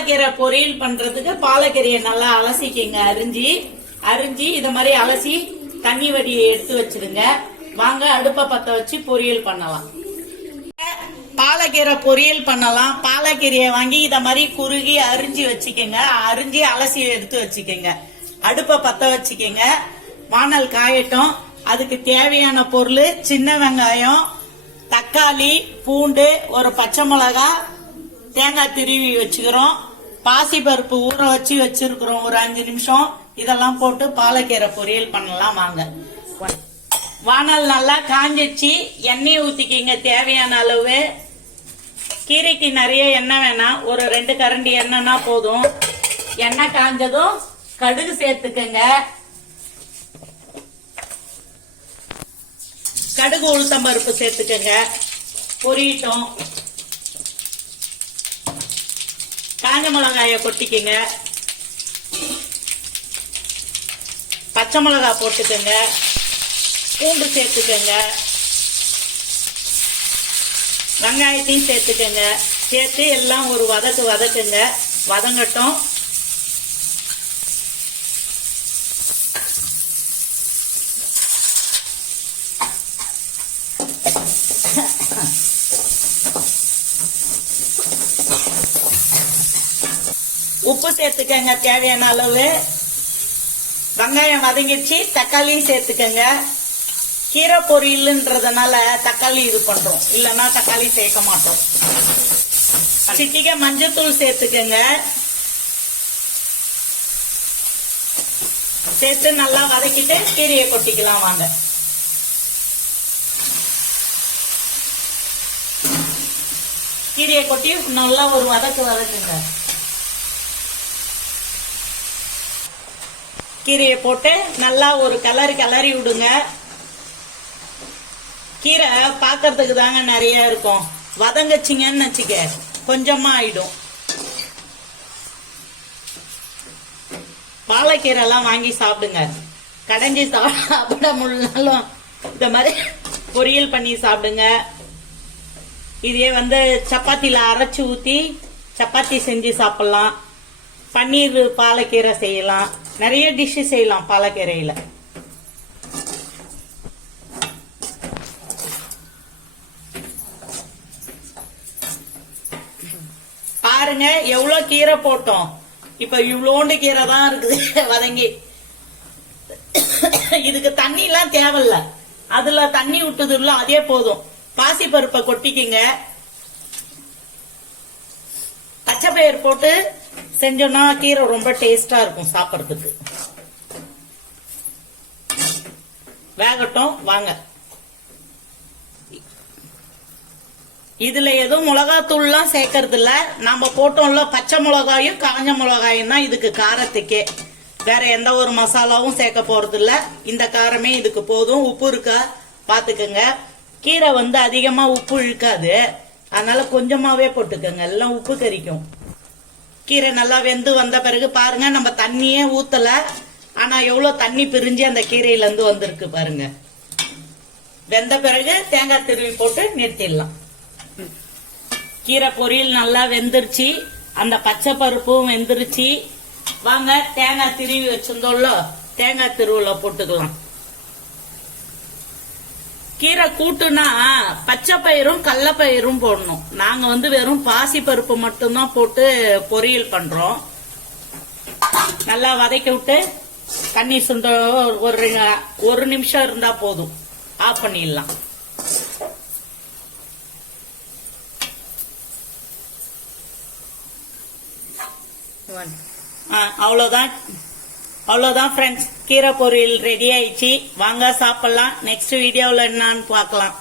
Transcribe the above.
பாலக்கீரை பொரியல் பண்றதுக்கு பாலக்கீரையை நல்லா அலசிக்கிங்க. அரிஞ்சு இத மாதிரி அலசி தண்ணி வடியை எடுத்து வச்சிருங்க. வாங்க அடுப்ப பத்த வச்சு பொரியல் பண்ணலாம். பாலக்கீரை பொரியல் பண்ணலாம். பாலக்கீரையை வாங்கி இத மாதிரி குறுகி அரிஞ்சு வச்சுக்கோங்க. அரிஞ்சு அலசி எடுத்து வச்சுக்கோங்க. அடுப்ப பத்த வச்சுக்கோங்க. வானல் காயட்டும். அதுக்கு தேவையான பொருள் சின்ன வெங்காயம், தக்காளி, பூண்டு, ஒரு பச்சை மிளகா, தேங்காய் திருவி வச்சுக்கிறோம். பாசி பருப்பு ஊற வச்சு வச்சிருக்கிறோம் ஒரு 5 நிமிஷம். இதெல்லாம் போட்டு பாலக்கீரை பொரியல் பண்ணலாம். வாங்க. வானல் நல்லா காஞ்சிச்சு. எண்ணெய் ஊத்திக்கிங்க தேவையான அளவு. கீரைக்கு நிறைய எண்ணெய் வேணாம். ஒரு 2 கரண்டி எண்ணெய்னா போதும். எண்ணெய் காஞ்சதும் கடுகு சேர்த்துக்கங்க. கடுகு உளுத்தம் பருப்பு சேர்த்துக்கங்க. பொரியட்டும். காஞ்ச மிளகாய கொட்டிக்கங்க. பச்சை மிளகாய் போட்டுக்கங்க. பூண்டு சேர்த்துக்கங்க. வெங்காயத்தையும் சேர்த்துக்கங்க. சேர்த்து எல்லாம் ஒரு வதக்குங்க. வதங்கட்டும். உப்பு சேர்த்துக்கங்க தேவையான அளவு. வெங்காயம் வதங்கிடுச்சு. தக்காளியும் சேர்த்துக்கங்க. கீரை பொரியல்ன்றதுனால தக்காளி இது பண்றோம். இல்லன்னா தக்காளி சேர்க்க மாட்டோம். சிட்டிகை மஞ்சத்தூள் சேர்த்துக்கங்க. சேர்த்து நல்லா வதக்கிட்டு கீரையை கொட்டிக்கலாம். வாங்க. கீரையை கொட்டி நல்லா ஒரு வதக்குங்க. கீரையை போட்டு நல்லா ஒரு கிளறி விடுங்க. கீரை பாக்கிறதுக்கு தாங்க நிறைய இருக்கும். வதங்கச்சிங்கன்னு வச்சுக்க கொஞ்சமா ஆயிடும். பாலக்கீரை எல்லாம் வாங்கி சாப்பிடுங்க. கடைஞ்சி சாப்பிட முடியலனாலும் இந்த மாதிரி பொரியல் பண்ணி சாப்பிடுங்க. இதே சப்பாத்தில அரைச்சு ஊத்தி சப்பாத்தி செஞ்சு சாப்பிடலாம். பன்னீர் பாலக்கீரை செய்யலாம். நிறைய டிஷ் செய்யலாம் பாலக்கீரையில. பாருங்க எவ்வளவு கீரை போட்டோம். இப்ப இவ்வளோண்டு கீரை தான் இருக்குது வதங்கி. இதுக்கு தண்ணி எல்லாம் தேவையில்ல. அதுல தண்ணி விட்டது இல்ல, அதே போதும். பாசி பருப்பை கொட்டிக்கிங்க. பச்சை பயிர் போட்டு செஞ்சோம்னா கீரை ரொம்ப டேஸ்டா இருக்கும் சாப்பிடறதுக்கு. வேகட்டும். வாங்க. இதுல எதுவும் மிளகாத்தூள் எல்லாம் சேர்க்கறது இல்ல. நம்ம போட்டோம்ல பச்சை மிளகாயும் காஞ்ச மிளகாயும் தான் இதுக்கு காரத்துக்கே. வேற எந்த ஒரு மசாலாவும் சேர்க்க போறது இல்ல. இந்த காரமே இதுக்கு போதும். உப்பு இருக்கா பாத்துக்கங்க. கீரை அதிகமா உப்பு இழுக்காது. அதனால கொஞ்சமாவே போட்டுக்கங்க. எல்லாம் உப்பு கறிக்கும். கீரை நல்லா வெந்து வந்த பிறகு பாருங்க, நம்ம தண்ணியே ஊத்தல. ஆனா எவ்வளவு தண்ணி பிரிஞ்சு அந்த கீரையில இருந்து வந்திருக்கு பாருங்க. வெந்த பிறகு தேங்காய் திருவி போட்டு நிறுத்திடலாம். கீரை பொரியல் நல்லா வெந்துருச்சு. அந்த பச்சை பருப்பும் வெந்துருச்சு. வாங்க தேங்காய் திருவி வச்சிருந்தோம்ல, தேங்காய் திருவுல போட்டுக்கலாம். கீரை கூட்டுனா பச்சை பயிரும் கடலை பயிரும் போடணும். நாங்க வெறும் பாசி பருப்பு மட்டும்தான் போட்டு பொரியல் பண்றோம். நல்லா வதக்கி விட்டு தண்ணி சுண்ட ஒரு நிமிஷம் இருந்தா போதும். ஆஃப் பண்ணிடலாம். அவ்வளவுதான் ஃப்ரெண்ட்ஸ். கீரை பொரியல் ரெடி ஆயிடுச்சு. வாங்க சாப்பிடலாம். நெக்ஸ்ட் வீடியோவில் என்னன்னு பார்க்கலாம்.